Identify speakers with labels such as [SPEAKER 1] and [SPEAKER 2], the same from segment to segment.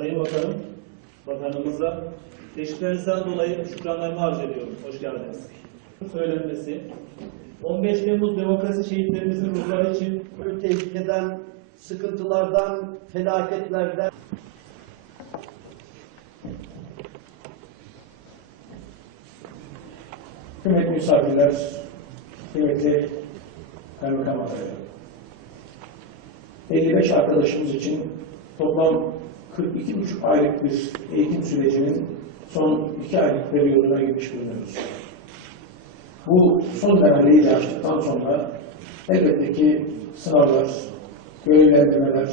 [SPEAKER 1] Sayın Bakanım, Bakanımıza teşviklerinizden dolayı şükranlarımı arz ediyorum. Hoş geldiniz. Söylenmesi, 15 Temmuz demokrasi şehitlerimizin ruhları için
[SPEAKER 2] Böyle tehlikeden, sıkıntılardan, felaketlerden
[SPEAKER 3] Kıymetli misafirler, kıymetli kaymakam adayları. 55 arkadaşımız için toplam 42,5 aylık bir eğitim sürecinin son 2 aylık periyoduna girmiş bulunuyoruz. Bu son merhaleyi de açtıktan sonra elbette ki sınavlar, görevlendirmeler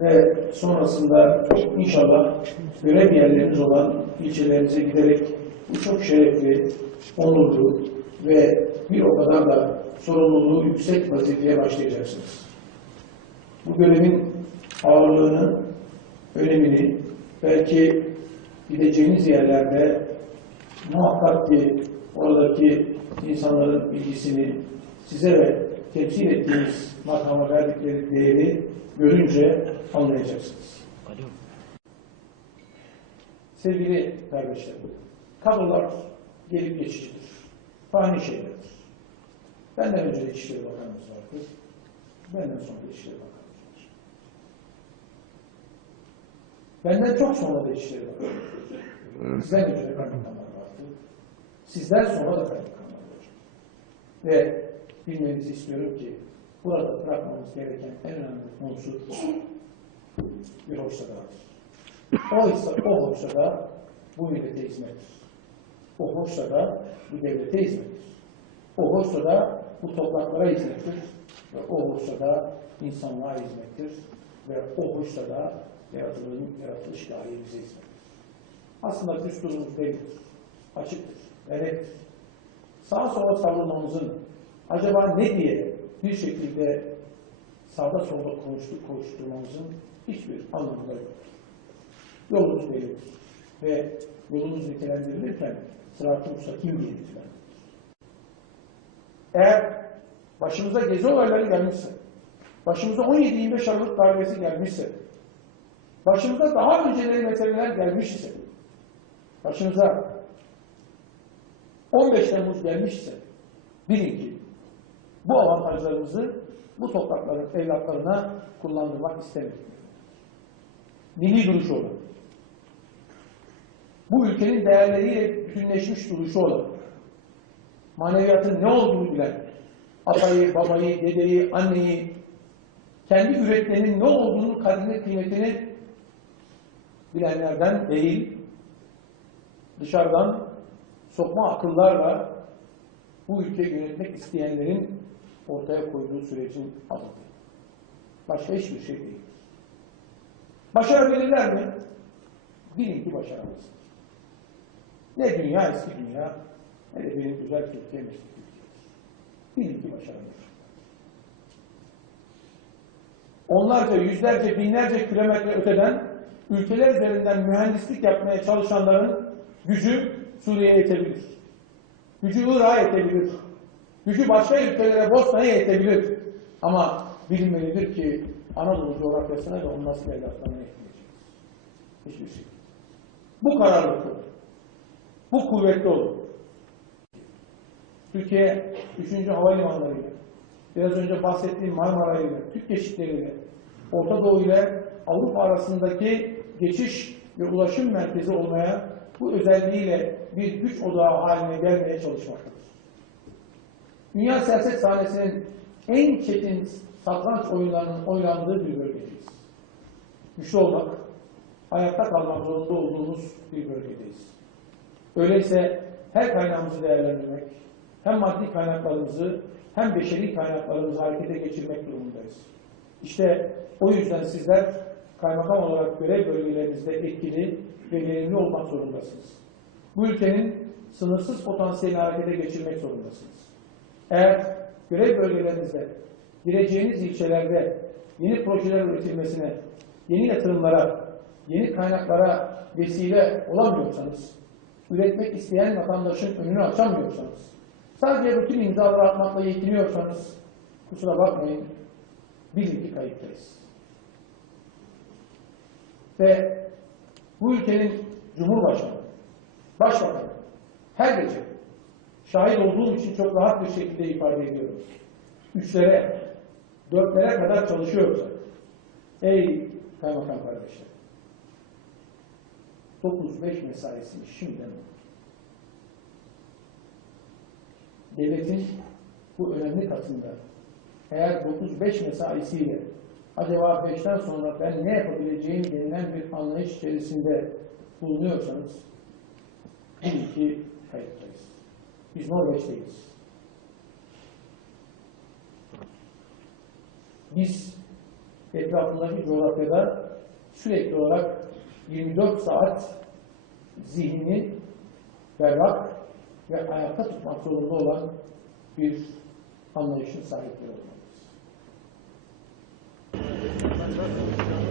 [SPEAKER 3] ve sonrasında inşallah görev yerleriniz olan ilçelerinize giderek bu çok şerefli, onurlu ve bir o kadar da sorumluluğu yüksek vazifeye başlayacaksınız. Bu görevin ağırlığını, önemini belki gideceğiniz yerlerde muhakkak ki oradaki insanların bilgisini size ve temsil ettiğiniz makama verdikleri değeri görünce anlayacaksınız. Sevgili kardeşlerim, kadrolar gelip geçicidir. Fani şeylerdir. Benden önce de İçişleri Bakanımız vardır. Benden sonra da İçişleri Bakanımız var. Benden çok sonra da Bakanımız var. Bizden önce de kaymakamlar vardı. Sizden sonra da kaymakamlar var. Ve bilmenizi istiyorum ki burada bırakmamız gereken en önemli unsur bir hoşsadadır. Oysa o hoşsada bu millete hizmettir. O hoşsada bu devlete hizmettir. O hoşsada bu topraklara hizmettir. Ve o hoşsada insanlığa hizmettir. Ve o hoşsada yaratılığın yaratılış gayemize hizmettir. Aslında düsturumuz bellidir. Açıktır. Evet. Sağa sola savrulmamızın acaba ne diye bir şekilde sağda solda konuştuk konuşturmamızın hiçbir anlamı da yok. Yolumuz bellidir. Ve yolumuz nitelendirilirken sırat-ı mustakim diye nitelendirilir. Eğer başımıza gezi olayları gelmişse, başımıza 17-25 Aralık darbesi gelmişse, başımıza daha önceleri meseleler gelmiş ise, başımıza 15 Temmuz gelmişse, bilin ki bu avantajlarımızı bu toprakların evlatlarına kullandırmak istemedik. Milli duruşu olan, bu ülkenin değerleriyle bütünleşmiş duruşu olan, maneviyatın ne olduğunu bilen, atayı, babayı, dedeyi, anneyi, kendi üretmenin ne olduğunu, kadrini, kıymetini bilenlerden değil, dışarıdan sokma akıllarla bu ülkeyi yönetmek isteyenlerin ortaya koyduğu sürecin adıdır. Başka hiçbir şey değil. Başarabilirler mi? Bilin ki başaramaz. Ne dünya eski dünya, ne de benim güzel Türkiye meslek Türkiye'dir. Bilin ki başaramaz. Onlarca, yüzlerce, binlerce kilometre öteden ülkeler üzerinden mühendislik yapmaya çalışanların gücü Suriye'ye yetebilir. Gücü Irak'a yetebilir. Gücü başka ülkelere Bosna'ya yetebilir. Ama bilinmelidir ki Anadolu coğrafyasına da onun nasıl evlatlarına yetmeyeceğiz. Hiçbir şey. Bu kararlılık olur. Bu kuvvetli olur. Türkiye 3. havalimanlarıyla, biraz önce bahsettiğim Marmara ile, Türk geçitleriyle, Orta Doğu ile Avrupa arasındaki geçiş ve ulaşım merkezi olmaya, bu özelliğiyle bir güç odağı haline gelmeye çalışmaktadır. Dünya siyaset sahnesinin en çetin satranç oyunlarının oynandığı bir bölgedeyiz. Güçlü olmak, ayakta kalmak zorunda olduğumuz bir bölgedeyiz. Öyleyse her kaynağımızı değerlendirmek, hem maddi kaynaklarımızı hem beşeri kaynaklarımızı harekete geçirmek durumundayız. İşte o yüzden sizler kaymakam olarak görev bölgelerinizde etkili ve verimli olmak zorundasınız. Bu ülkenin sınırsız potansiyelini harekete geçirmek zorundasınız. Eğer görev bölgelerinizde gireceğiniz ilçelerde yeni projeler üretilmesine, yeni yatırımlara, yeni kaynaklara vesile olamıyorsanız, üretmek isteyen vatandaşın önünü açamıyorsanız, sadece rutin imzalar atmakla yetiniyorsanız, kusura bakmayın, bilin ki kayıptayız. Ve bu ülkenin Cumhurbaşkanı, Başbakanı her gece şahit olduğum için çok rahat bir şekilde ifade ediyorum. Üçlere, dörtlere kadar çalışıyorsa, ey kaymakam kardeşler, 9-5 mesaisini şimdiden devletin bu önemli katında eğer 9-5 mesaisiyle acaba 5'ten sonra ben ne yapabileceğim denilen bir anlayış içerisinde bulunuyorsanız bilin ki kayıttayız. Biz Norveç'teyiz. Biz etrafındaki coğrafyada sürekli olarak 24 saat zihnini berrak ve ayakta tutmak zorunda olan bir anlayışın sahipleri olmalıyız. Thank you.